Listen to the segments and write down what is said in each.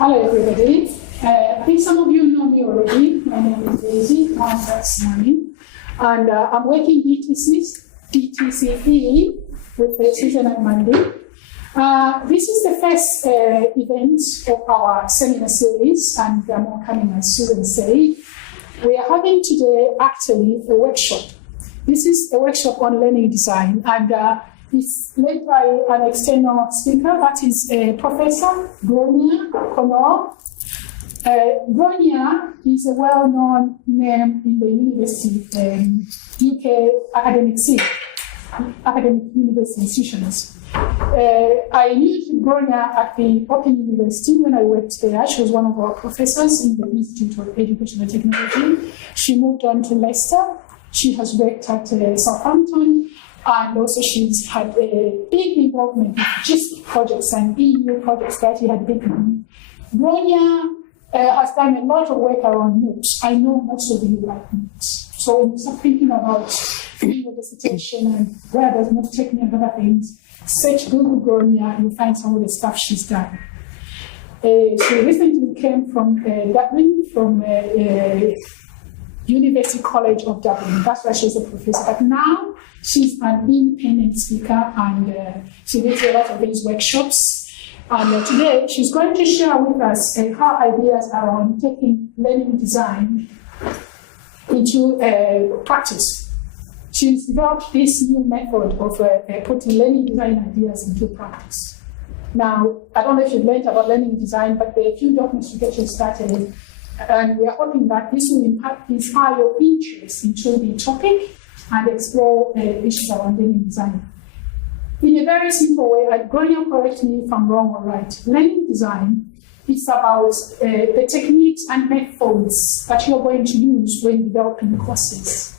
Hello, everybody. I think some of you know me already. My name is Daisy, that's morning. And I'm working DTCE with Susan and Mandy. This is the first event of our seminar series, and there are more coming, as Susan said. We are having today actually a workshop. This is a workshop on learning design, and it's led by an external speaker, that is Professor Grainne Conole. Grainne is a well-known name in the university, UK academic scene, academic university institutions. I knew Grainne at the Open University when I worked there. She was one of our professors in the Institute of Educational Technology. She moved on to Leicester. She has worked at Southampton, and also she's had a big involvement with GIST projects and EU projects that she had big money. Grainne has done a lot of work around MOOCs. I know most of you like MOOCs. So when you start thinking about your dissertation and where does MOOC take me and other things, search Google Grainne and you'll find some of the stuff she's done. She recently came from Dublin, from University College of Dublin. That's why she's a professor. But now she's an independent speaker, and she does a lot of these workshops. And today she's going to share with us her ideas around taking learning design into practice. She's developed this new method of putting learning design ideas into practice. Now, I don't know if you've learned about learning design, but there are a few documents to get you started. And we are hoping that this will inspire your interest into the topic and explore issues around learning design. In a very simple way, and Grainne, correct me if I'm wrong or right, learning design is about the techniques and methods that you're going to use when developing courses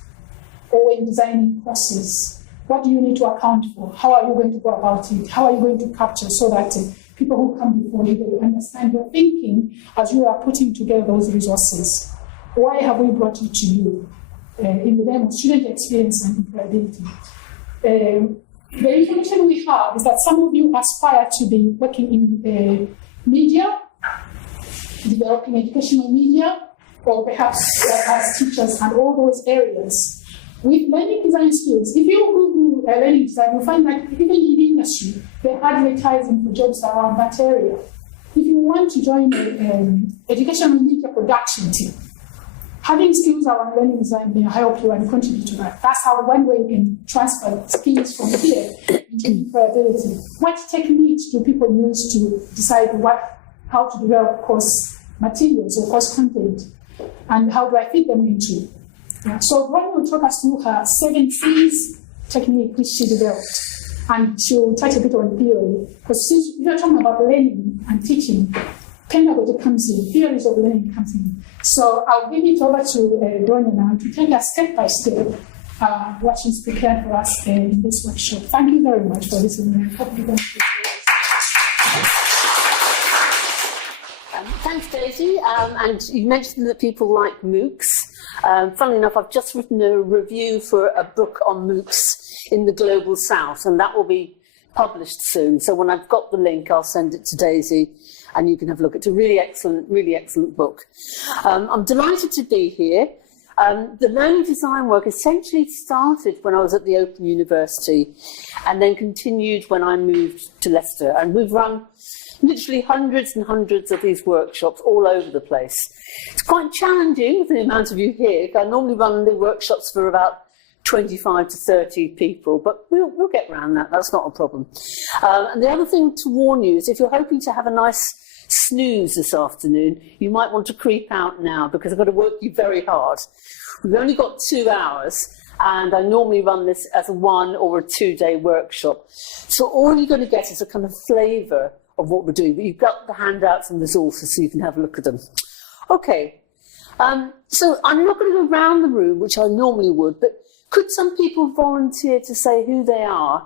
or when designing courses. What do you need to account for? How are you going to go about it? How are you going to capture so that people who come before you will understand your thinking as you are putting together those resources? Why have we brought it to you? In the name of student experience and employability. The information we have is that some of you aspire to be working in media, developing educational media, or perhaps as teachers and all those areas. With learning design skills, if you Google learning design, you'll find that even in industry, they're advertising for jobs around that area. If you want to join an educational media production team, having skills around learning design may help you and contribute to that. That's how one way you can transfer skills from here into employability. What techniques do people use to decide how to develop course materials or course content, and how do I fit them into? So Grainne will talk us through her 7 C's technique which she developed, and she'll touch a bit on theory, because since you're talking about learning and teaching, pedagogy comes in, theories of learning comes in. So I'll give it over to Grainne now to tell us step by step what she's prepared for us in this workshop. Thank you very much for listening. I hope you can Thanks, Daisy. And you mentioned that people like MOOCs. Funnily enough, I've just written a review for a book on MOOCs in the Global South, and that will be published soon. So when I've got the link, I'll send it to Daisy, and you can have a look. It's a really excellent book. I'm delighted to be here. The learning design work essentially started when I was at the Open University, and then continued when I moved to Leicester. And we've run literally hundreds and hundreds of these workshops all over the place. It's quite challenging with the amount of you here. I normally run the workshops for about 25 to 30 people, but we'll get around that. That's not a problem. And the other thing to warn you is if you're hoping to have a nice snooze this afternoon, you might want to creep out now, because I've got to work you very hard. We've only got 2 hours, and I normally run this as a 1 or a 2-day workshop. So all you're going to get is a kind of flavour of what we're doing, but you've got the handouts and resources so you can have a look at them. Okay, so I'm not going to go around the room, which I normally would, but could some people volunteer to say who they are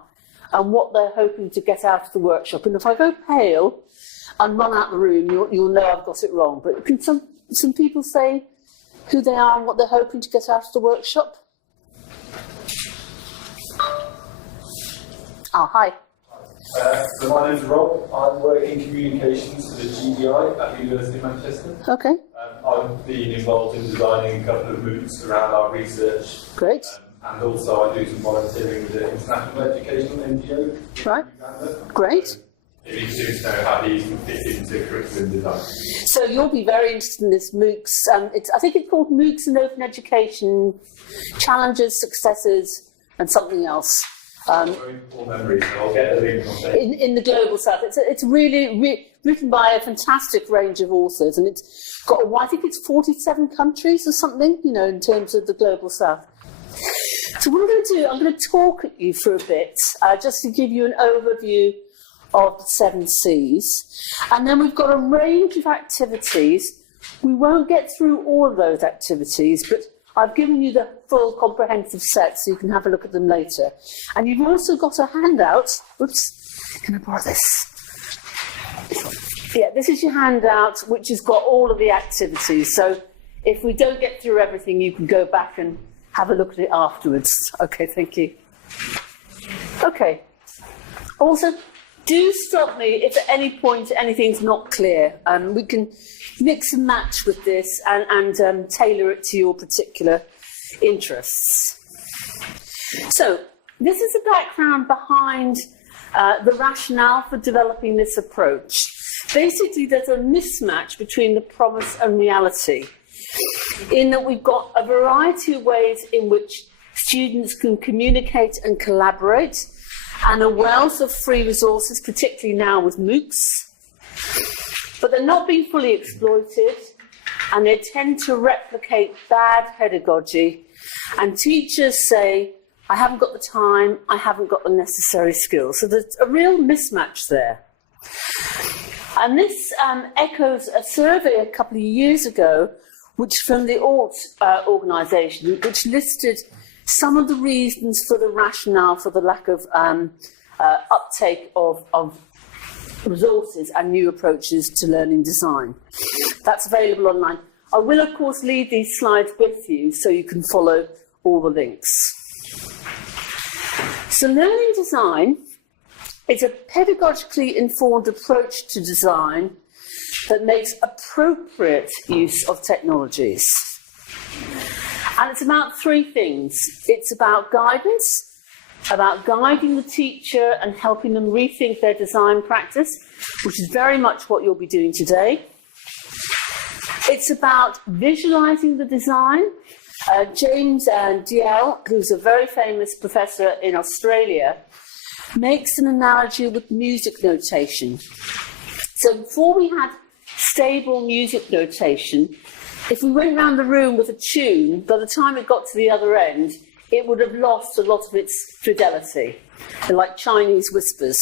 and what they're hoping to get out of the workshop? And if I go pale and run out the room, you'll know I've got it wrong. But can some people say who they are and what they're hoping to get out of the workshop? Oh, hi. So my name's Rob. I work in communications for the GDI at the University of Manchester. Okay. I've been involved in designing a couple of MOOCs around our research. Great. And also I do some volunteering with the International Educational NGO. Right. Uganda. Great. It'd be interesting to know how these can fit into curriculum design. So you'll be very interested in this MOOCs. I think it's called MOOCs in Open Education, Challenges, Successes, and something else. Very poor memory, so I'll get the link on there. In the Global South. It's really written by a fantastic range of authors, and it's got, I think it's 47 countries or something, you know, in terms of the Global South. So what I'm going to do, I'm going to talk at you for a bit, just to give you an overview of the 7 Cs. And then we've got a range of activities. We won't get through all of those activities, but I've given you the full comprehensive set so you can have a look at them later. And you've also got a handout. Oops, can I borrow this? Yeah, this is your handout, which has got all of the activities. So if we don't get through everything, you can go back and have a look at it afterwards. Okay, thank you. Okay. Also, do stop me if at any point anything's not clear. We can mix and match with this and tailor it to your particular interests. So, this is the background behind the rationale for developing this approach. Basically, there's a mismatch between the promise and reality, in that we've got a variety of ways in which students can communicate and collaborate, and a wealth of free resources, particularly now with MOOCs, but they're not being fully exploited, and they tend to replicate bad pedagogy, and teachers say, I haven't got the time, I haven't got the necessary skills. So there's a real mismatch there. And this echoes a survey a couple of years ago, which from the ALT organisation, which listed some of the reasons for the rationale for the lack of uptake of resources and new approaches to learning design. That's available online. I will, of course, leave these slides with you so you can follow all the links. So learning design is a pedagogically informed approach to design that makes appropriate use of technologies. And it's about 3 things. It's about guidance, about guiding the teacher and helping them rethink their design practice, which is very much what you'll be doing today. It's about visualizing the design. James Diel, who's a very famous professor in Australia, makes an analogy with music notation. So before we had stable music notation, if we went around the room with a tune, by the time it got to the other end, it would have lost a lot of its fidelity. They're like Chinese whispers.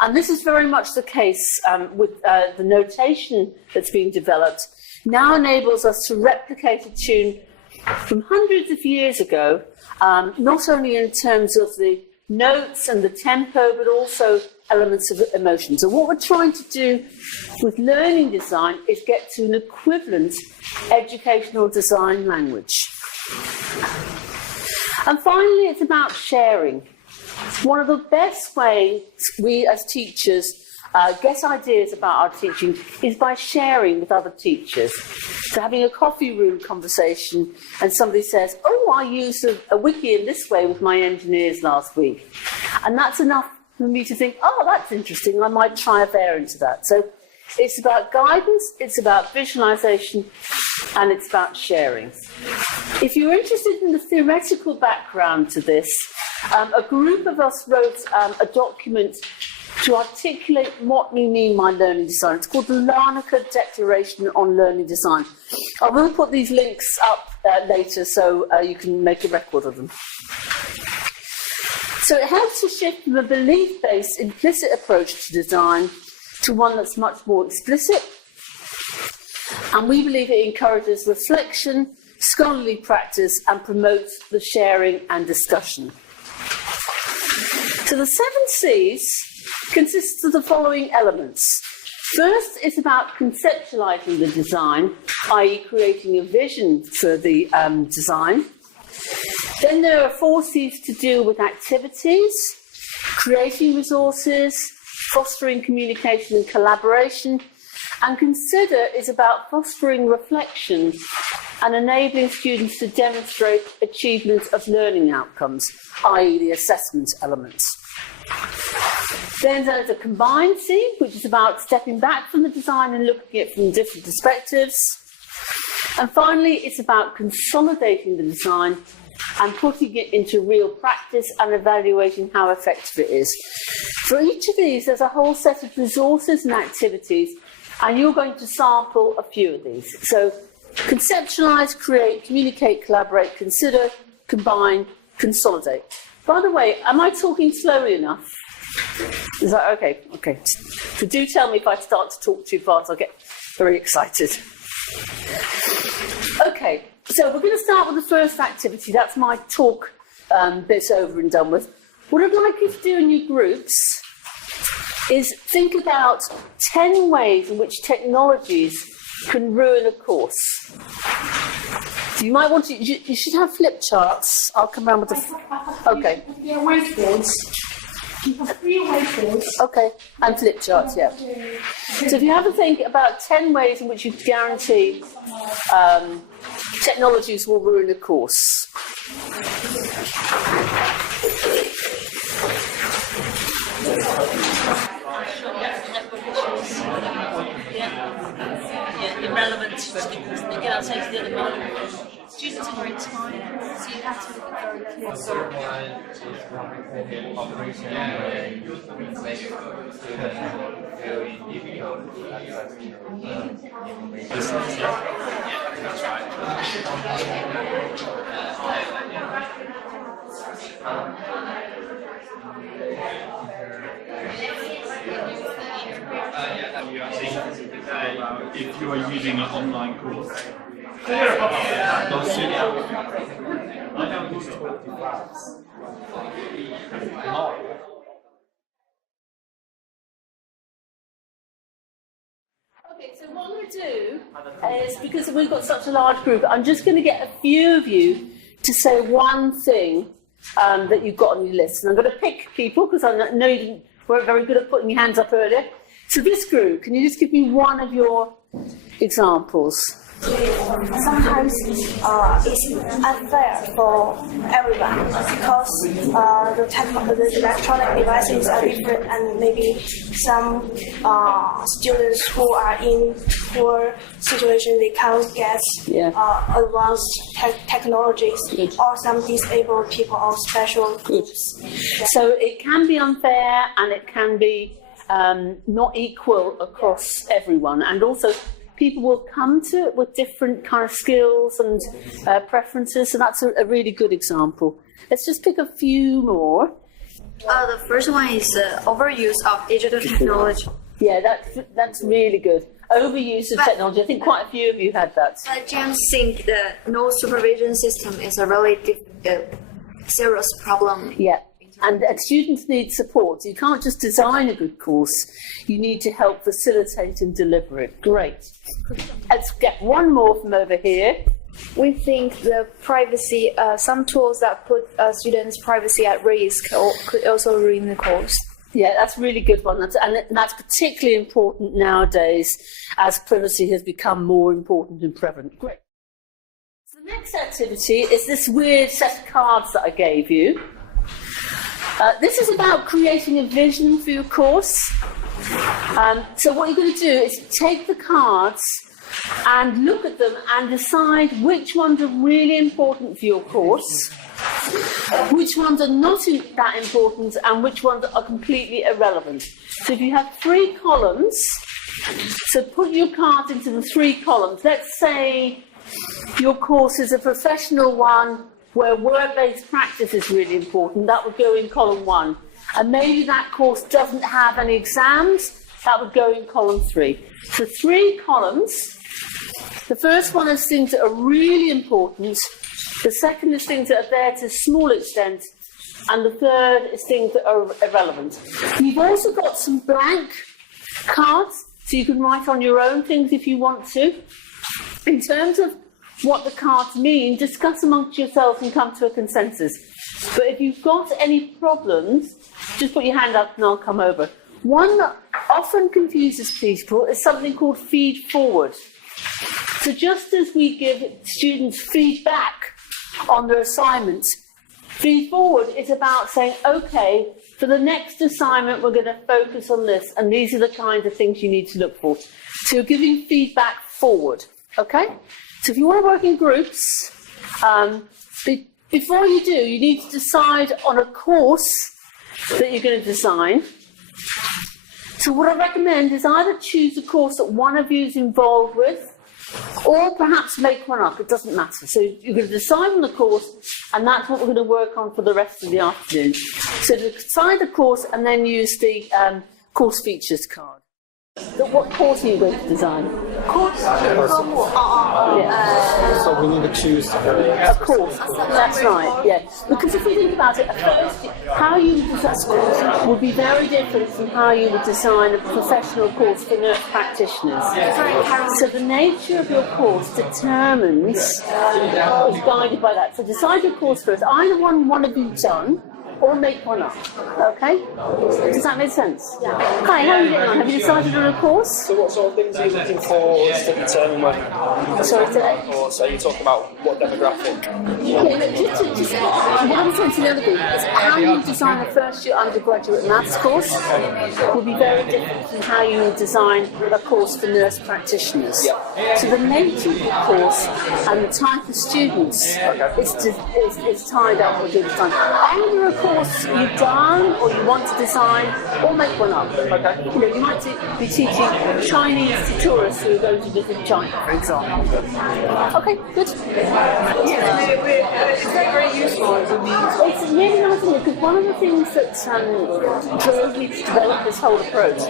And this is very much the case with the notation that's being developed. Now enables us to replicate a tune from hundreds of years ago, not only in terms of the notes and the tempo, but also elements of emotion. So what we're trying to do with learning design is get to an equivalent educational design language. And finally, it's about sharing. One of the best ways we as teachers get ideas about our teaching is by sharing with other teachers. So having a coffee room conversation and somebody says, oh, I used a wiki in this way with my engineers last week. And that's enough for me to think, oh, that's interesting, I might try a variant to that. So it's about guidance, it's about visualization, and it's about sharing. If you're interested in the theoretical background to this, a group of us wrote a document to articulate what we mean by learning design. It's called the Larnaca Declaration on Learning Design. I will put these links up later so you can make a record of them. So it helps to shift from a belief-based implicit approach to design to one that's much more explicit. And we believe it encourages reflection, scholarly practice, and promotes the sharing and discussion. So the 7 Cs consists of the following elements. First, it's about conceptualizing the design, i.e. creating a vision for the design. Then there are 4 Cs to do with activities, creating resources, fostering communication and collaboration. And consider is about fostering reflection and enabling students to demonstrate achievement of learning outcomes, i.e. the assessment elements. Then there's a combined C, which is about stepping back from the design and looking at it from different perspectives. And finally, it's about consolidating the design and putting it into real practice and evaluating how effective it is. For each of these, there's a whole set of resources and activities, and you're going to sample a few of these. So conceptualise, create, communicate, collaborate, consider, combine, consolidate. By the way, am I talking slowly enough? Is that okay? Okay. So do tell me if I start to talk too fast, I'll get very excited. Okay, so we're going to start with the first activity. That's my talk bit over and done with. What I'd like you to do in your groups is think about 10 ways in which technologies can ruin a course. So you might want to, you should have flip charts. I'll come around with the, okay. Yeah, whiteboards. You have 3 whiteboards. Okay, and flip charts, yeah. So if you have a think about 10 ways in which you guarantee technologies will ruin a course. Irrelevant because they get outside the other one. Students are very tired, so you have to make it very if you are using an online course. Okay, so what I'm going to do is, because we've got such a large group, I'm just going to get a few of you to say one thing that you've got on your list. And I'm going to pick people, because I know you weren't very good at putting your hands up earlier. So this group, can you just give me one of your examples? Sometimes it's unfair for everyone because the electronic devices are different, and maybe some students who are in poor situation, they can't get advanced technologies, or some disabled people or special groups. Yeah. So it can be unfair, and it can be not equal across everyone, and also people will come to it with different kind of skills and preferences, so that's a really good example. Let's just pick a few more. The first one is overuse of digital technology. Yeah, that's really good. Overuse of technology. I think quite a few of you had that. I just think the no supervision system is a really serious problem. Yeah. And students need support. You can't just design a good course. You need to help facilitate and deliver it. Great. Let's get one more from over here. We think the privacy, some tools that put students' privacy at risk could also ruin the course. Yeah, that's a really good one. And that's particularly important nowadays as privacy has become more important and prevalent. Great. So the next activity is this weird set of cards that I gave you. This is about creating a vision for your course. So what you're going to do is take the cards and look at them and decide which ones are really important for your course, which ones are not that important, and which ones are completely irrelevant. So if you have 3 columns, so put your cards into the 3 columns. Let's say your course is a professional one where word-based practice is really important. That would go in column 1. And maybe that course doesn't have any exams. That would go in column 3. So 3 columns. The first one is things that are really important. The second is things that are there to a small extent. And the third is things that are irrelevant. You've also got some blank cards, so you can write on your own things if you want to. In terms of what the cards mean, discuss amongst yourselves and come to a consensus. But if you've got any problems, just put your hand up and I'll come over. One that often confuses people is something called feed forward. So just as we give students feedback on their assignments, feed forward is about saying, okay, for the next assignment, we're going to focus on this, and these are the kinds of things you need to look for. So you're giving feedback forward, okay? So if you want to work in groups, before you do, you need to decide on a course that you're going to design. So what I recommend is either choose a course that one of you is involved with, or perhaps make one up, it doesn't matter. So you're going to decide on the course, and that's what we're going to work on for the rest of the afternoon. So decide the course and then use the course features card. So what course are you going to design? So we need to choose a course. That's right, yeah. Because if you think about it, first, how you would design a course would be very different from how you would design a professional course for nurse practitioners. So the nature of your course determines, is guided by that. So decide your course first. Either one of you done, or make one up, okay? Does that make sense? Yeah. Hi, how are you getting on? Have you decided on a course? So what sort of things are you looking for to determine whether... Sorry, course? Are you talking about what demographic? Just what I'm saying to the other group is how you design a first-year undergraduate maths course will be very different from how you would design a course for nurse practitioners. Yeah. So the nature of the course and the type of students is tied up with your design. Either a course you've done or you want to design, or make one up. Okay. You know, you might be teaching Chinese to tourists who are going to visit China, for example. Okay, good. It's very useful. It's really nice, isn't it? Because one of the things that drove me to develop this whole approach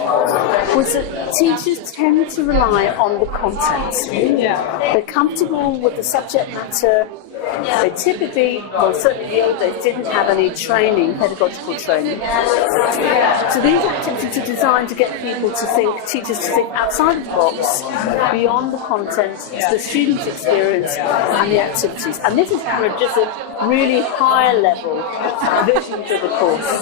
was that teachers tend to rely on the content. Yeah. They're comfortable with the subject matter. They typically, well, certainly in the old days, didn't have any training, pedagogical training. So these activities are designed to get people to think, teachers to think outside the box, beyond the content, the student's experience and the activities. And this is for just a really higher level vision for the course.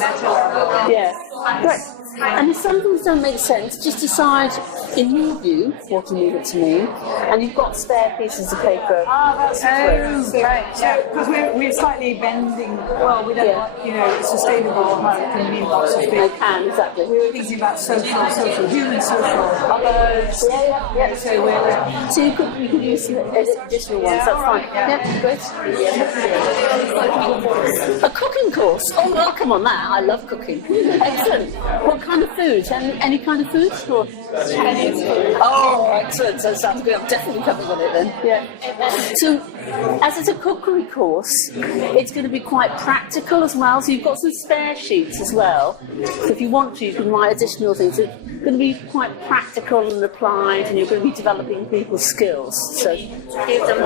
Yeah, great. And if some things don't make sense, just decide, in your view, what you need it to mean, and you've got spare pieces of paper. That's right. So, because we're slightly bending, well, we don't want, sustainable, how it can mean lots of things. They can, exactly. We were thinking about human social, others. Yeah. So you could use additional ones, that's fine. Yeah, great. A cooking course. Oh, well, come on, I love cooking. Excellent. What kind of food? Any kind of food? Or? Chinese food. Oh, excellent. So it sounds good. I'm definitely coming on it then. Yeah. So, as it's a cookery course, it's going to be quite practical as well. So you've got some spare sheets as well. So if you want to, you can write additional things. It's going to be quite practical and applied, and you're going to be developing people's skills. So give them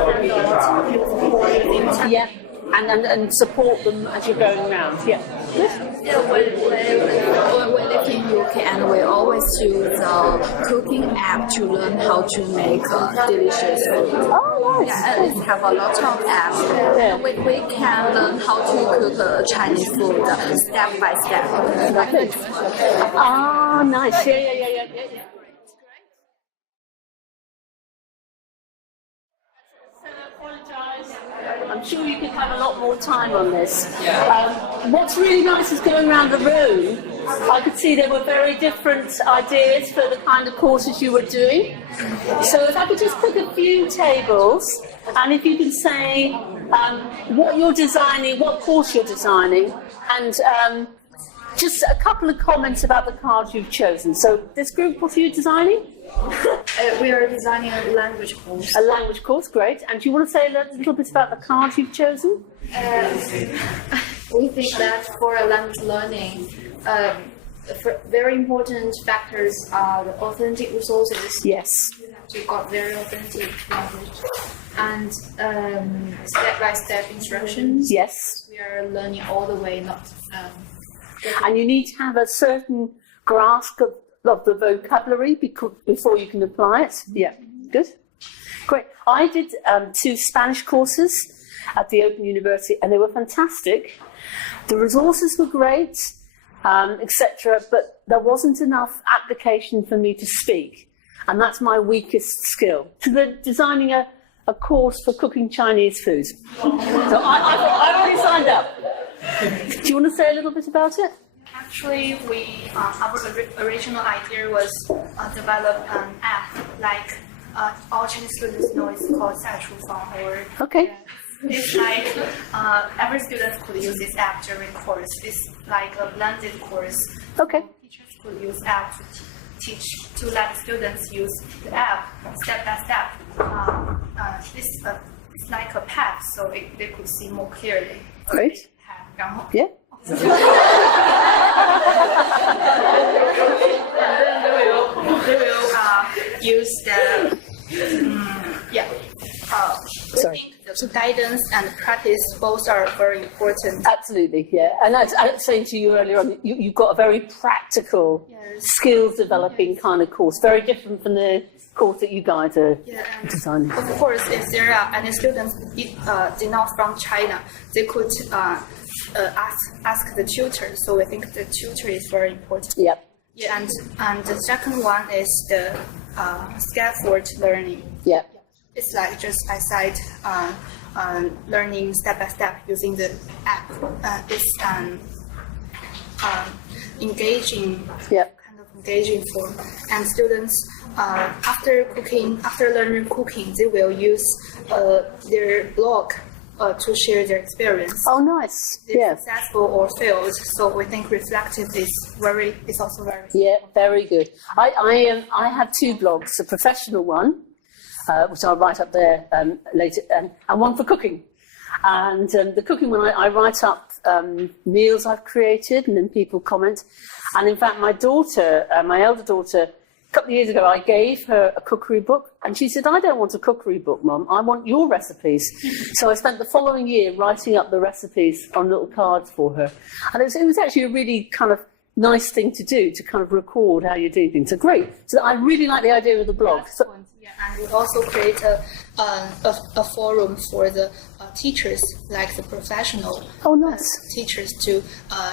yeah. And support them as you're going around. Yeah. We live in UK and we always use a cooking app to learn how to make delicious food. Oh, nice. Yeah, and we have a lot of apps. Yeah. We can learn how to cook Chinese food step by step. Ah, nice. Yeah. I'm sure you could have a lot more time on this. What's really nice is going around the room, I could see there were very different ideas for the kind of courses you were doing. So if I could just pick a few tables, and if you can say what you're designing, what course you're designing, and just a couple of comments about the cards you've chosen. So this group, what are you designing? We are designing a language course. A language course, great. And do you want to say a little bit about the cards you've chosen? We think that for a language learning, very important factors are the authentic resources. Yes. You've got very authentic language. And step-by-step instructions. Yes. We are learning all the way, not... and you need to have a certain grasp of the vocabulary before you can apply it. Yeah, good. Great. I did 2 Spanish courses at the Open University, and they were fantastic. The resources were great. etc. But there wasn't enough application for me to speak, and that's my weakest skill. So they're designing a course for cooking Chinese food. So I've already signed up. Do you want to say a little bit about it? Actually, our original idea was develop an app like all Chinese students know it's called 下厨房 or okay. It's like every student could use this app during course. It's like a blended course. Okay. Teachers could use app to let students use the app step by step. It's like a path, so they could see more clearly. Great. Yeah. And then they will use the Sorry. The guidance and practice both are very important. Absolutely, yeah. And I was saying to you earlier on, you've got a very practical, skills developing kind of course, very different from the course that you guys are designing. Of course, if there are any students not from China, they could ask the tutor. So I think the tutor is very important. Yep. Yeah, and the second one is the scaffold learning. Yeah. It's like just I said, learning step by step using the app. It's engaging, kind of engaging form. And students, after learning cooking, they will use their blog to share their experience. Oh, nice. It's successful or failed. So we think reflective is also very. Yeah, very good. I have two blogs: a professional one, which I'll write up there later, and one for cooking. And the cooking one, I write up meals I've created, and then people comment. And in fact, my daughter, my elder daughter, a couple of years ago, I gave her a cookery book, and she said, "I don't want a cookery book, Mum. I want your recipes." So I spent the following year writing up the recipes on little cards for her, and it was actually a really kind of nice thing to do, to kind of record how you do things. So great. So I really like the idea of the blog. And we also create a forum for the teachers, like the professional teachers, to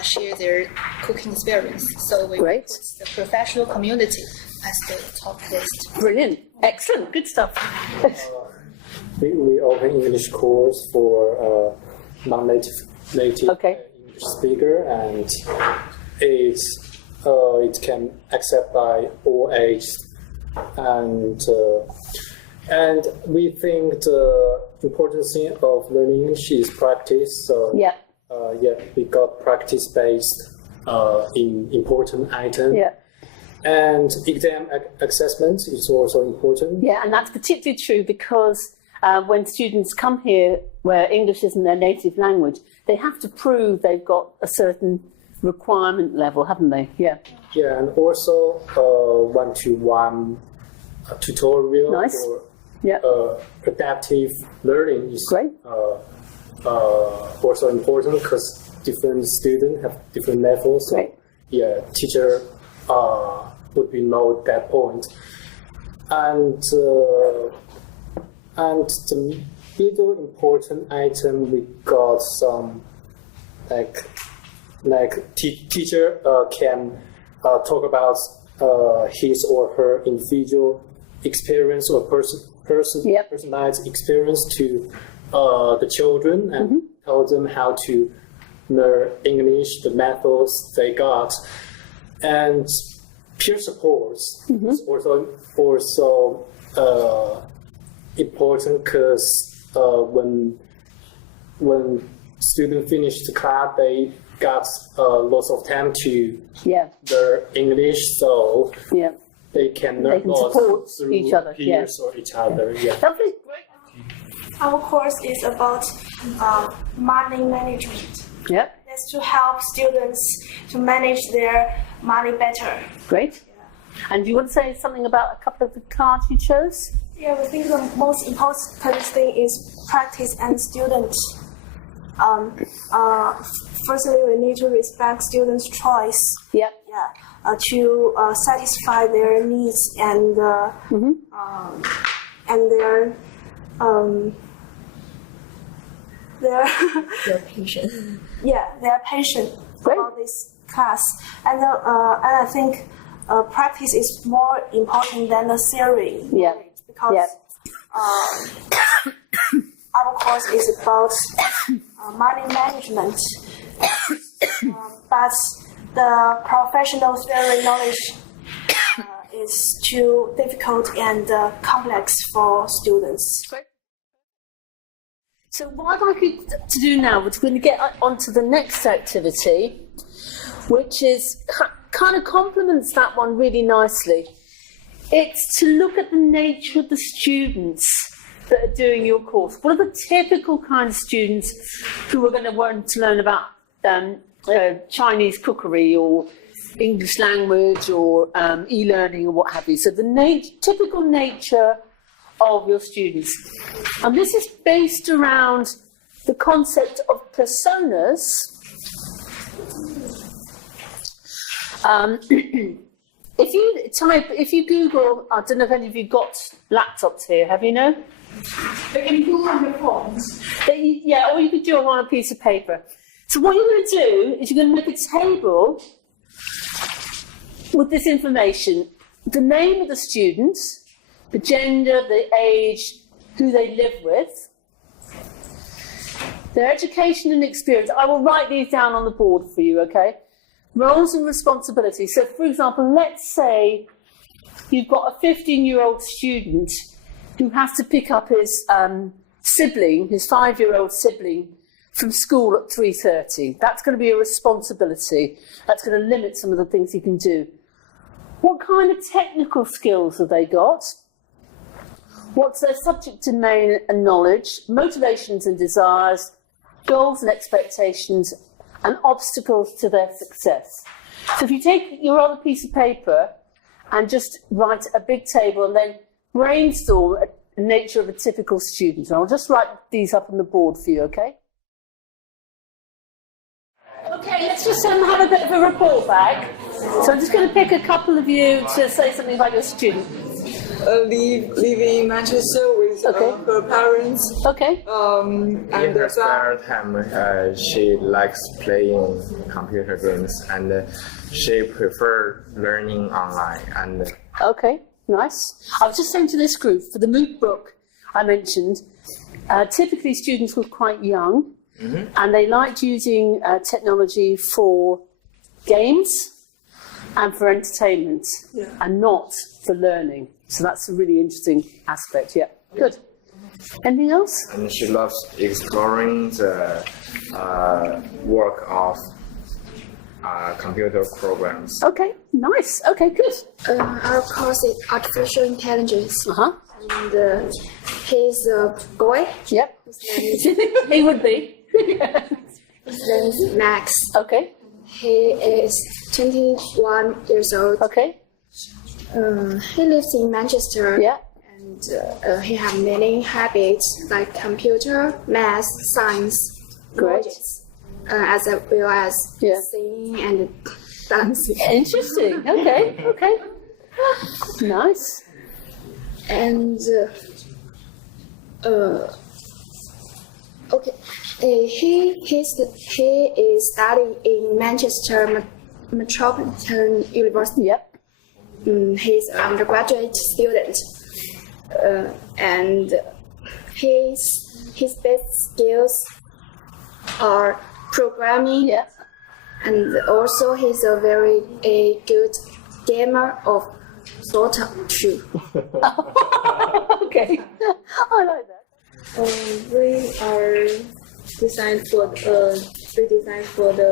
share their cooking experience. So we put the professional community as the top list. Brilliant. Excellent. Good stuff. We open English course for non-native English speaker, and it can accept by all ages. And we think the importance of learning English is practice. So we got practice-based in important items. Yeah. And exam assessment is also important. Yeah, and that's particularly true because when students come here where English isn't their native language, they have to prove they've got a certain requirement level, haven't they? Yeah. Yeah, and also one-to-one tutorial or adaptive learning is also important because different students have different levels. So, teacher would be know at that point. And the middle important item, we got some teacher can talk about his or her individual experience or personalized experience to the children and tell them how to learn English, the methods they got, and peer support is also important because when students finish the class, they got lots of time to learn English, so they can learn support through each other, peers or each other. Lovely. Our course is about money management. Yep. That's to help students to manage their money better. Great. And do you want to say something about a couple of the cards you chose? Yeah, we think the most important thing is practice and student. Firstly, we need to respect students' choice. Yeah. To satisfy their needs and their patient. they're patient about this class. And I think practice is more important than the theory. Yeah. Because our course is about money management, but the professional theory knowledge is too difficult and complex for students. So what I'd like you to do now, we're going to get on to the next activity, which is kind of complements that one really nicely. It's to look at the nature of the students that are doing your course. What are the typical kind of students who are going to want to learn about Chinese cookery or English language or e-learning or what have you? So the typical nature of your students. And this is based around the concept of personas. If you Google, I don't know if any of you got laptops here, have you know? They can Google on their phones. Yeah, or you could do it on a piece of paper. So what you're going to do is you're going to make a table with this information, the name of the student, the gender, the age, who they live with, their education and experience. I will write these down on the board for you, okay? Roles and responsibilities. So, for example, let's say you've got a 15-year-old student who has to pick up his sibling, his 5-year-old sibling, from school at 3:30. That's going to be a responsibility. That's going to limit some of the things he can do. What kind of technical skills have they got? What's their subject domain and knowledge, motivations and desires, goals and expectations, and obstacles to their success? So if you take your other piece of paper and just write a big table and then brainstorm the nature of a typical student. And I'll just write these up on the board for you, okay? Okay, let's just have a bit of a report back. So I'm just going to pick a couple of you to say something about your student. Live in Manchester with her parents. Okay. And in her spare time, she likes playing computer games, and she prefers learning online. And okay, nice. I was just saying to this group, for the MOOC book I mentioned, typically students were quite young, and they liked using technology for games and for entertainment, and not for learning. So that's a really interesting aspect, yeah. Good. Anything else? And she loves exploring the work of computer programs. Okay, nice. Okay, good. Our course is artificial intelligence. And he's a boy. Yep. He would be. His name is Max. Okay. He is 21 years old. Okay. He lives in Manchester. Yeah. And he has many habits like computer, math, science, great, as well as singing and dancing. Interesting. Okay. Okay. Nice. And okay, he is studying in Manchester Metropolitan University. Yep. He's an undergraduate student, and his best skills are programming. Yep. And also he's a very good gamer of Dota 2. Okay, I like that. We are designed for the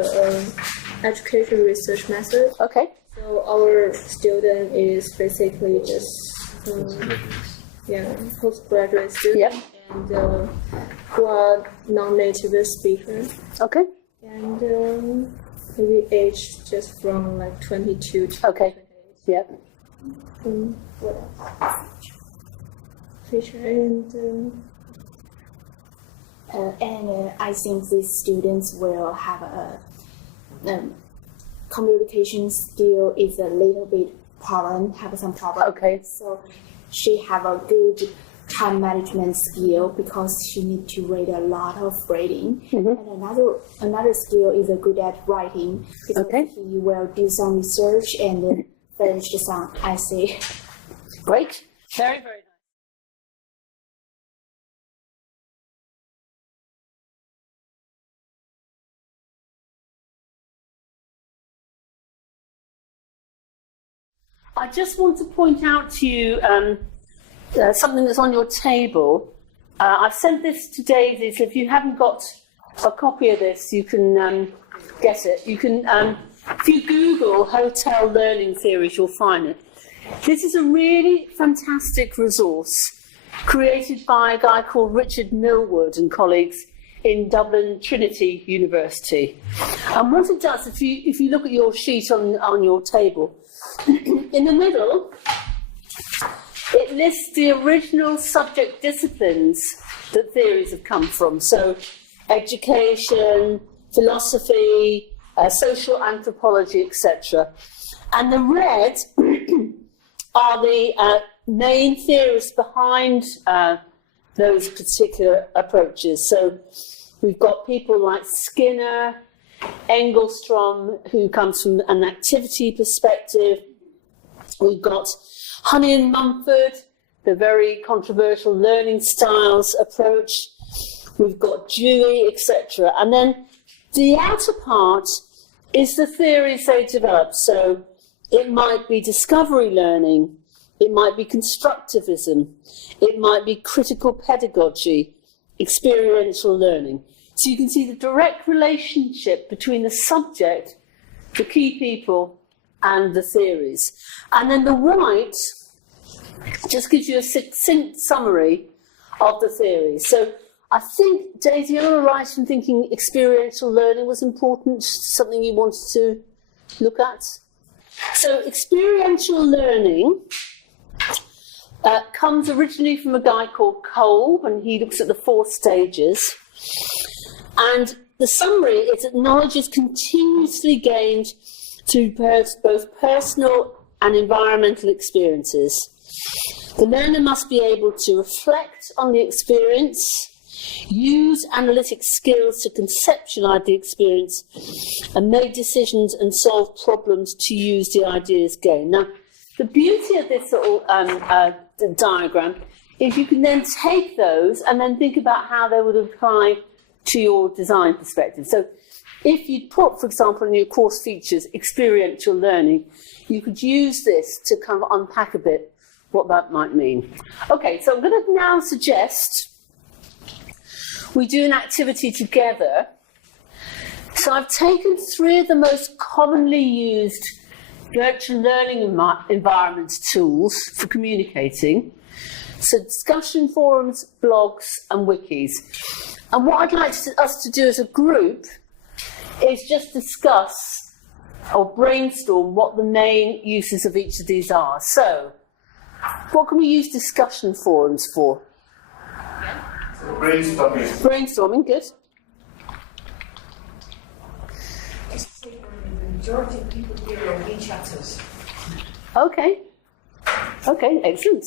education research method. Okay. So our student is basically just postgraduate student, and who are non-native speaker. Okay. And maybe age just from like 22 to 28. Yep. What else? Feature and I think these students will have a communication skill is a little bit problem, have some problem. Okay. So she have a good time management skill because she needs to read a lot of reading. And another skill is good at writing because he will do some research and then finish some essay. Great. Very, very nice. I just want to point out to you something that's on your table. I've sent this to Daisy, so if you haven't got a copy of this, you can get it. You can, if you Google hotel learning theories, you'll find it. This is a really fantastic resource created by a guy called Richard Millward and colleagues in Dublin Trinity University. And what it does, if you look at your sheet on your table, in the middle, it lists the original subject disciplines that theories have come from. So, education, philosophy, social anthropology, etc. And the red are the main theorists behind those particular approaches. So, we've got people like Skinner, Engelstrom, who comes from an activity perspective. We've got Honey and Mumford, the very controversial learning styles approach. We've got Dewey, etc. And then the outer part is the theories they develop. So it might be discovery learning, it might be constructivism, it might be critical pedagogy, experiential learning. So you can see the direct relationship between the subject, the key people, and the theories. And then the white just gives you a succinct summary of the theories. So I think, Daisy, you're right in thinking experiential learning was important, something you wanted to look at. So experiential learning comes originally from a guy called Kolb, and he looks at the 4 stages. And the summary is that knowledge is continuously gained through both personal and environmental experiences. The learner must be able to reflect on the experience, use analytic skills to conceptualize the experience, and make decisions and solve problems to use the ideas gained. Now, the beauty of this little diagram is you can then take those and then think about how they would apply to your design perspective. So if you put, for example, in your course features, experiential learning, you could use this to kind of unpack a bit what that might mean. Okay, so I'm going to now suggest we do an activity together. So I've taken 3 of the most commonly used virtual learning environments tools for communicating. So discussion forums, blogs, and wikis. And what I'd like us to do as a group is just discuss or brainstorm what the main uses of each of these are. So, what can we use discussion forums for? Brainstorming. Brainstorming, good. The majority of people here are WeChatters. Okay. Okay, excellent.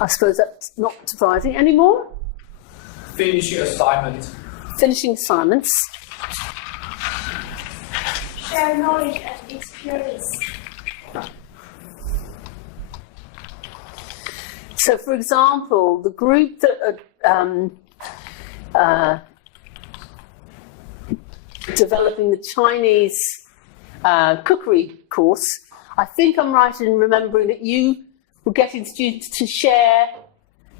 I suppose that's not surprising. Any more? Finishing assignment. Finishing assignments. Share knowledge and experience. So, for example, the group that are developing the Chinese cookery course, I think I'm right in remembering that you were getting students to share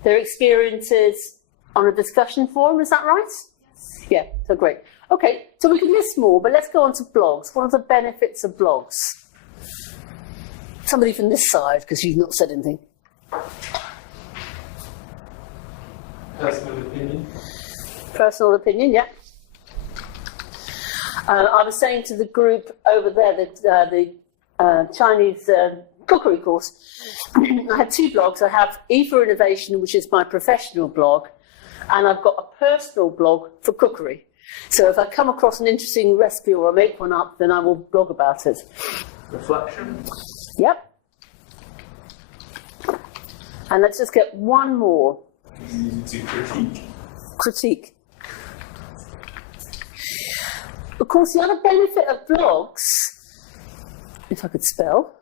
their experiences on a discussion forum, is that right? Yes. Yeah, so great. Okay, so we can list more, but let's go on to blogs. What are the benefits of blogs? Somebody from this side, because you've not said anything. Personal opinion. Personal opinion, yeah. I was saying to the group over there that the Chinese cookery course, I had 2 blogs. I have E for Innovation, which is my professional blog, and I've got a personal blog for cookery. So if I come across an interesting recipe or I make one up, then I will blog about it. Reflection. Yep. And let's just get one more. To critique. Critique. Of course, the other benefit of blogs, if I could spell,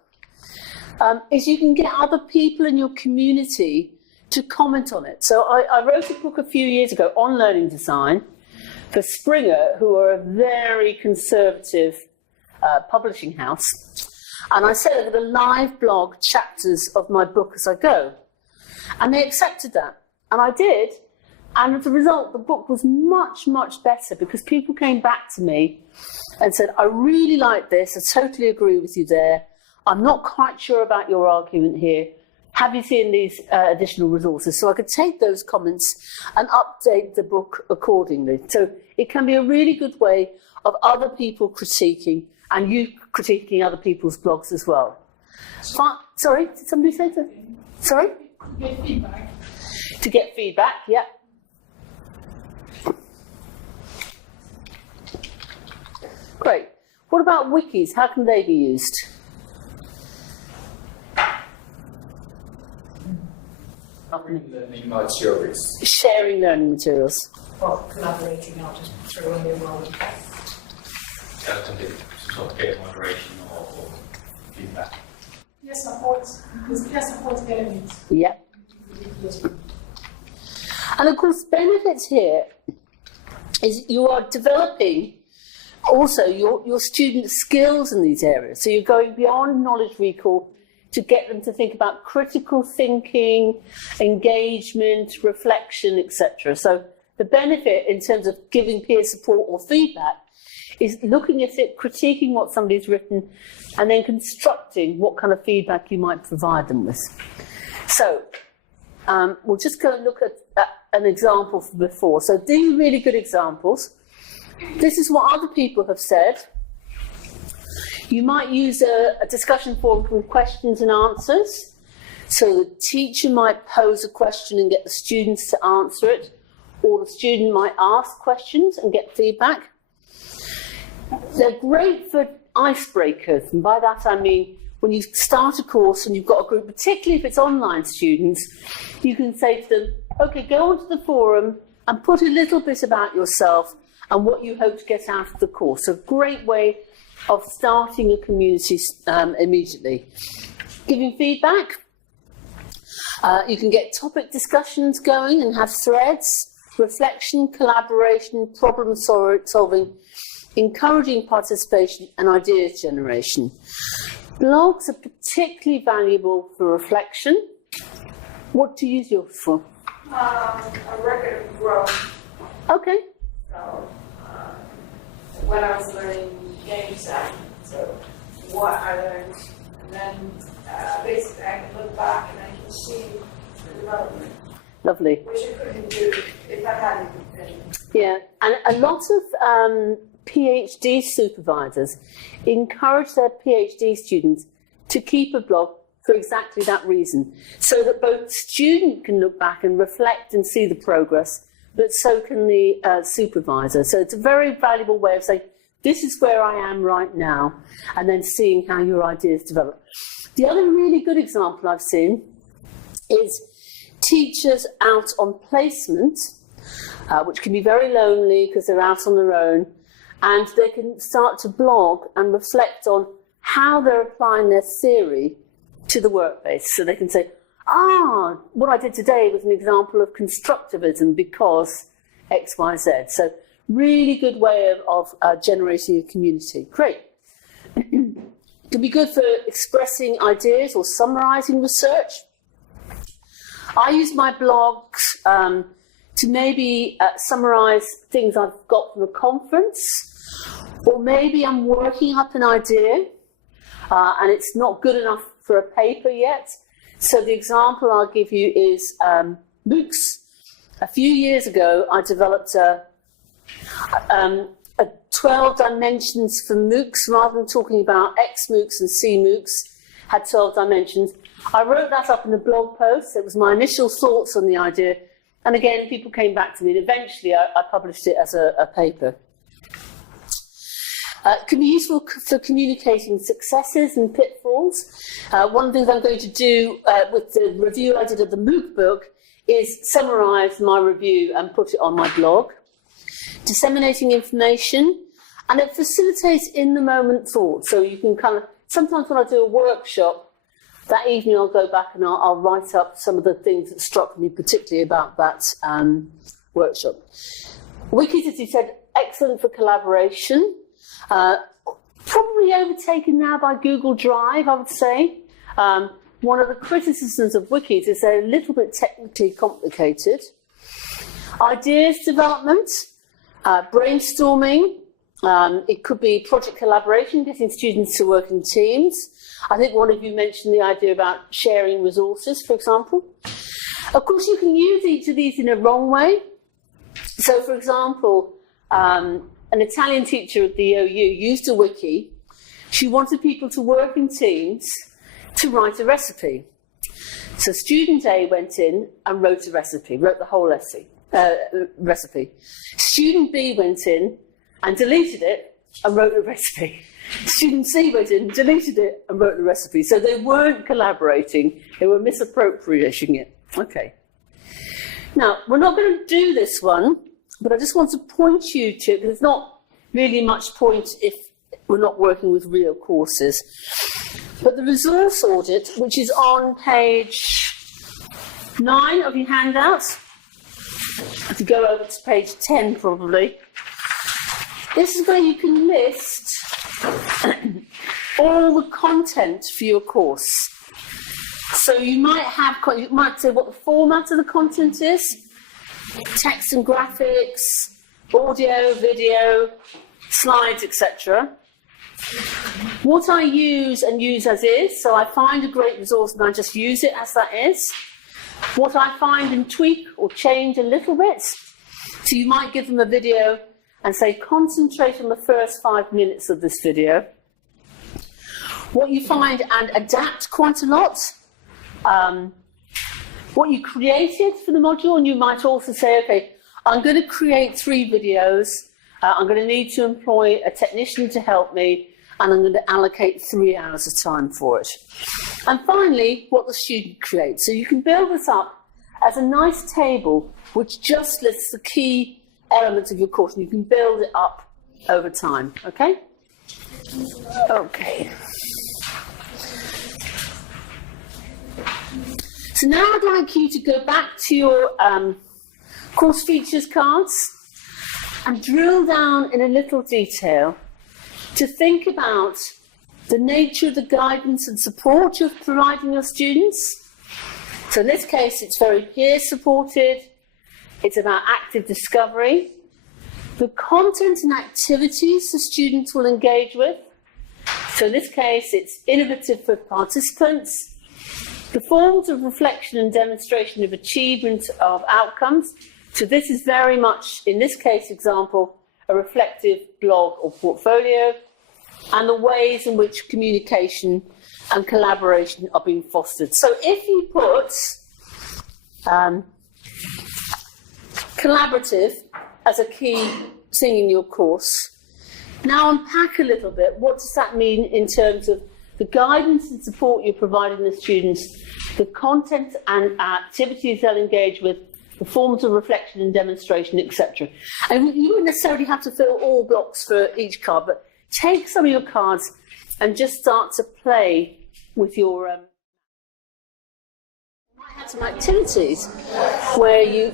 is you can get other people in your community to comment on it. So I wrote a book a few years ago on learning design for Springer, who are a very conservative publishing house. And I said I'm going to live blog chapters of my book as I go. And they accepted that. And I did. And as a result, the book was much, much better because people came back to me and said, I really like this. I totally agree with you there. I'm not quite sure about your argument here. Have you seen these additional resources? So I could take those comments and update the book accordingly. So it can be a really good way of other people critiquing and you critiquing other people's blogs as well. Sorry, did somebody say that? Sorry? Get feedback. To get feedback, yeah. Great. What about wikis? How can they be used? Learning materials. Sharing learning materials. Or collaborating, not just through a new one. Just a bit, sort of peer moderation or feedback. Peer support. There's peer support element. Yeah. And of course, benefits here is you are developing also your students' skills in these areas. So you're going beyond knowledge recall to get them to think about critical thinking, engagement, reflection, etc. So the benefit in terms of giving peer support or feedback is looking at it, critiquing what somebody's written, and then constructing what kind of feedback you might provide them with. So we'll just go and look at an example from before. So these are really good examples. This is what other people have said. You might use a discussion forum from questions and answers. So the teacher might pose a question and get the students to answer it, or the student might ask questions and get feedback. They're great for icebreakers, and by that I mean when you start a course and you've got a group, particularly if it's online students, you can say to them, okay, go onto the forum and put a little bit about yourself and what you hope to get out of the course. A great way of starting a community immediately. Giving feedback. You can get topic discussions going and have threads, reflection, collaboration, problem solving, encouraging participation and ideas generation. Blogs are particularly valuable for reflection. What do you use yours for? A record of growth. Okay. So, when I was learning game design, so what I learned, and then basically I can look back and I can see the development. Lovely. Which I couldn't do if I hadn't been. Yeah, and a lot of PhD supervisors encourage their PhD students to keep a blog for exactly that reason, so that both the student can look back and reflect and see the progress, but so can the supervisor. So it's a very valuable way of saying, this is where I am right now, and then seeing how your ideas develop. The other really good example I've seen is teachers out on placement, which can be very lonely because they're out on their own, and they can start to blog and reflect on how they're applying their theory to the workplace. So they can say, what I did today was an example of constructivism because X, Y, Z. So really good way of generating a community. Great. It can be good for expressing ideas or summarising research. I use my blogs to maybe summarise things I've got from a conference, or maybe I'm working up an idea and it's not good enough for a paper yet. So the example I'll give you is MOOCs. A few years ago, I developed a 12 dimensions for MOOCs, rather than talking about X MOOCs and C MOOCs, had 12 dimensions. I wrote that up in a blog post. It was my initial thoughts on the idea. And again, people came back to me, and eventually I published it as a paper. It can be useful for communicating successes and pitfalls. One of the things I'm going to do with the review I did of the MOOC book is summarise my review and put it on my blog. Disseminating information, and it facilitates in-the-moment thought. So you can kind of, sometimes when I do a workshop, that evening I'll go back and I'll write up some of the things that struck me particularly about that workshop. Wikis, as you said, excellent for collaboration. Probably overtaken now by Google Drive, I would say. One of the criticisms of wikis is they're a little bit technically complicated. Ideas development, brainstorming, it could be project collaboration, getting students to work in teams. I think one of you mentioned the idea about sharing resources, for example. Of course, you can use each of these in a wrong way. So, for example, an Italian teacher at the OU used a wiki. She wanted people to work in teams to write a recipe. So student A went in and wrote a recipe, wrote the whole recipe. Student B went in and deleted it and wrote a recipe. Student C went in, deleted it and wrote the recipe. So they weren't collaborating, they were misappropriating it. Okay. Now, we're not going to do this one, but I just want to point you to, because there's not really much point if we're not working with real courses. But the resource audit, which is on page 9 of your handouts, if you go over to page 10 probably, this is where you can list all the content for your course. So you might say what the format of the content is, text and graphics, audio, video, slides, etc. What I use and use as is, so I find a great resource and I just use it as that is. What I find and tweak or change a little bit. So you might give them a video and say, concentrate on the first 5 minutes of this video. What you find and adapt quite a lot. What you created for the module, and you might also say, okay, I'm going to create 3 videos. I'm going to need to employ a technician to help me, and I'm going to allocate 3 hours of time for it. And finally, what the student creates. So you can build this up as a nice table which just lists the key elements of your course, and you can build it up over time, okay? Okay. So now I'd like you to go back to your course features cards and drill down in a little detail to think about the nature of the guidance and support you're providing your students. So in this case, it's very peer supported. It's about active discovery. The content and activities the students will engage with. So in this case, it's innovative for participants. The forms of reflection and demonstration of achievement of outcomes. So this is very much, in this case example, a reflective blog or portfolio, and the ways in which communication and collaboration are being fostered. So if you put collaborative as a key thing in your course, now unpack a little bit, what does that mean in terms of the guidance and support you're providing the students, the content and activities they'll engage with, the forms of reflection and demonstration, etc. And you wouldn't necessarily have to fill all blocks for each card, but take some of your cards and just start to play with your... you might have some activities where you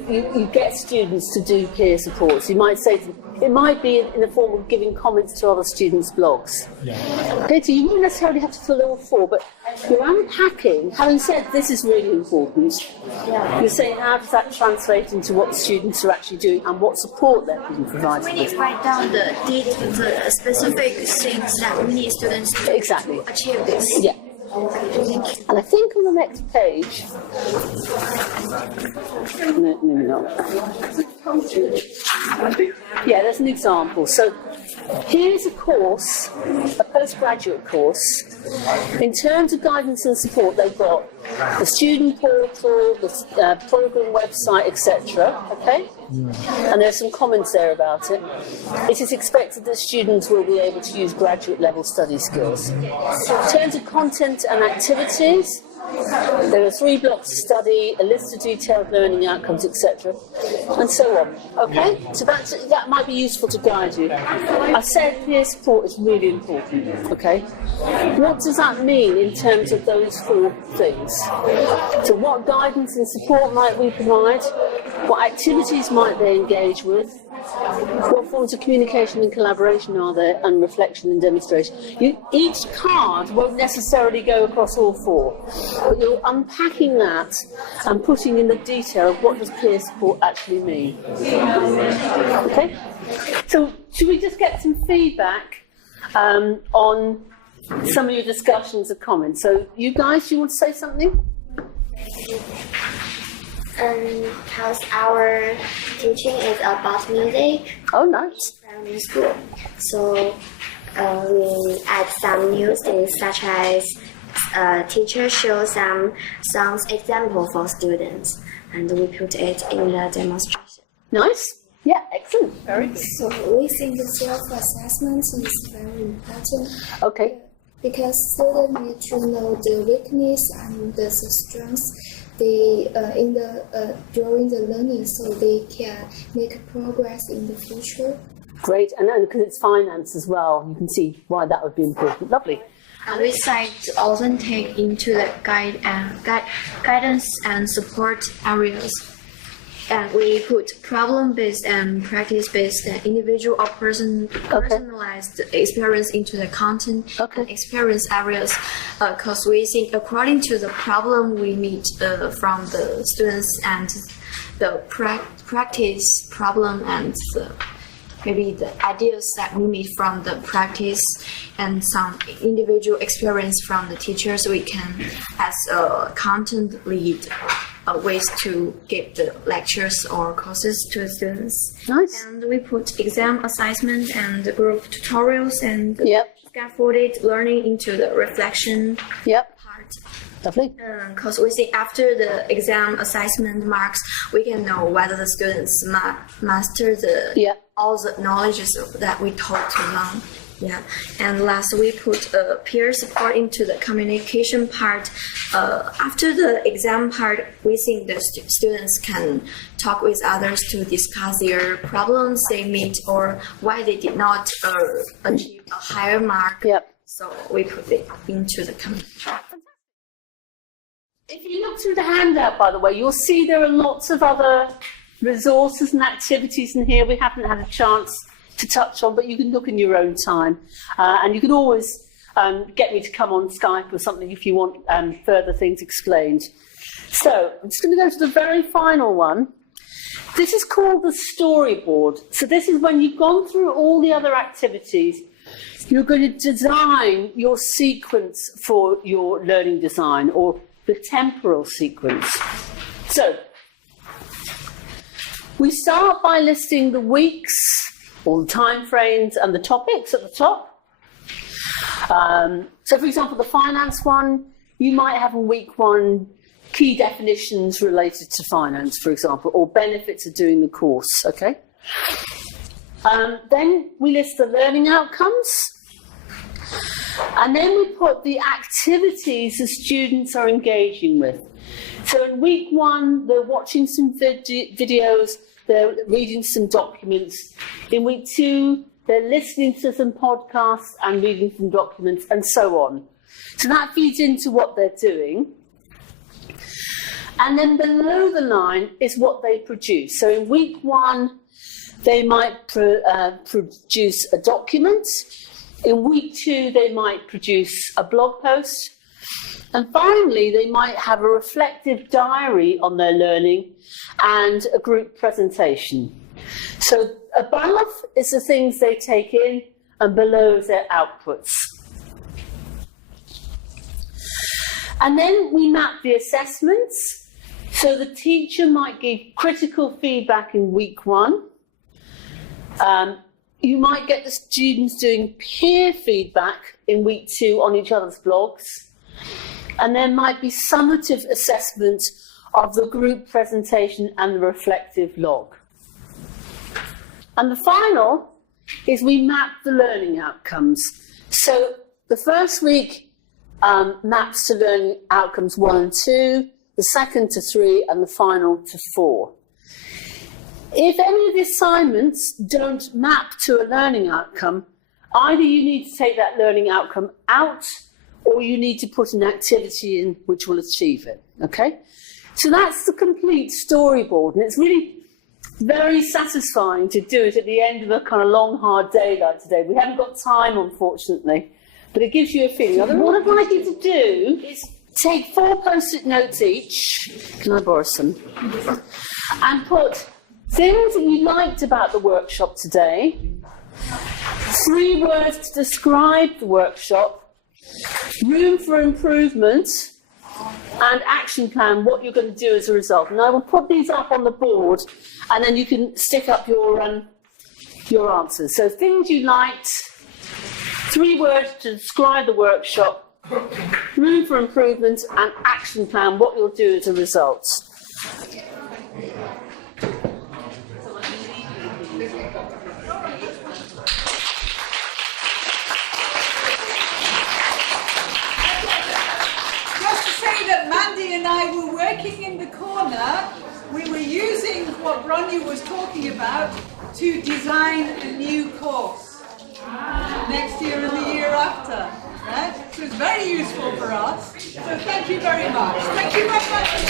get students to do peer support. So you might say, it might be in the form of giving comments to other students' blogs. Yeah. Okay, so you wouldn't necessarily have to fill all 4, but you're unpacking, having said this is really important, you're saying how does that translate into what the students are actually doing and what support they're being provided with. We need to write down the specific things that we need students to achieve this. Yeah. And I think on the next page, no, maybe not. Yeah, there's an example. So here's a course, a postgraduate course. In terms of guidance and support, they've got the student portal, the program website, etc. Okay? And there's some comments there about it. It is expected that students will be able to use graduate level study skills. In terms of content and activities, there are 3 blocks to study, a list of detailed learning outcomes, etc. and so on. Okay? So that might be useful to guide you. I said peer support is really important. Okay? What does that mean in terms of those 4 things? So what guidance and support might we provide? What activities might they engage with? What forms of communication and collaboration are there, and reflection and demonstration? Each card won't necessarily go across all 4, but you're unpacking that and putting in the detail of what does peer support actually mean. Okay? So should we just get some feedback on some of your discussions and comments? So you guys, do you want to say something? Because our teaching is about music. Oh, nice. Primary school. So we add some new things such as teachers show some songs example for students, and we put it in the demonstration. Nice. Yeah, excellent. Very good. So we think the self-assessment is very important. Okay. Because students need to know the weakness and the strengths during the learning, so they can make progress in the future. Great, and because it's finance as well, you can see why that would be important. Lovely. And we sites often take into the guidance and support areas. And we put problem-based and practice-based individual or personalized experience into the content and experience areas, because we think according to the problem we meet from the students and the practice problem and maybe the ideas that we meet from the practice and some individual experience from the teachers, we can, as a content lead, ways to give the lectures or courses to the students. Nice. And we put exam assessment and group tutorials and scaffolded learning into the reflection part. Lovely. Because we think after the exam assessment marks, we can know whether the students master all the knowledges that we taught to them. Yeah, and last we put peer support into the communication part. After the exam part, we think the students can talk with others to discuss their problems they meet or why they did not achieve a higher mark. So we put it into the communication. If you look through the handout, by the way, you'll see there are lots of other resources and activities in here we haven't had a chance to touch on, but you can look in your own time. And you can always get me to come on Skype or something if you want further things explained. So I'm just going to go to the very final one. This is called the storyboard. So this is when you've gone through all the other activities, you're going to design your sequence for your learning design, or the temporal sequence. So we start by listing the weeks, all the time frames and the topics at the top. So for example, the finance one, you might have in week 1 key definitions related to finance, for example, or benefits of doing the course, okay? Then we list the learning outcomes, and then we put the activities the students are engaging with. So in week 1, they're watching some videos, they're reading some documents. In week 2, they're listening to some podcasts and reading some documents, and so on. So that feeds into what they're doing. And then below the line is what they produce. So in week 1, they might produce a document. In week 2, they might produce a blog post. And finally, they might have a reflective diary on their learning and a group presentation. So above is the things they take in, and below is their outputs. And then we map the assessments. So the teacher might give critical feedback in week 1. you might get the students doing peer feedback in week 2 on each other's blogs. And there might be summative assessment of the group presentation and the reflective log. And the final is we map the learning outcomes. So the first week maps to learning outcomes 1 and 2, the second to 3, and the final to 4. If any of the assignments don't map to a learning outcome, either you need to take that learning outcome out or you need to put an activity in which will achieve it, okay? So that's the complete storyboard, and it's really very satisfying to do it at the end of a kind of long, hard day like today. We haven't got time, unfortunately, but it gives you a feeling. What I'd like you to do is take 4 post-it notes each, can I borrow some, and put things that you liked about the workshop today, 3 words to describe the workshop, room for improvement, and action plan, what you're going to do as a result. And I will put these up on the board, and then you can stick up your answers. So things you liked, 3 words to describe the workshop, room for improvement, and action plan, what you'll do as a result. Mandy and I were working in the corner. We were using what Grainne was talking about to design a new course next year and the year after. Right? So it's very useful for us. So thank you very much. Thank you very much.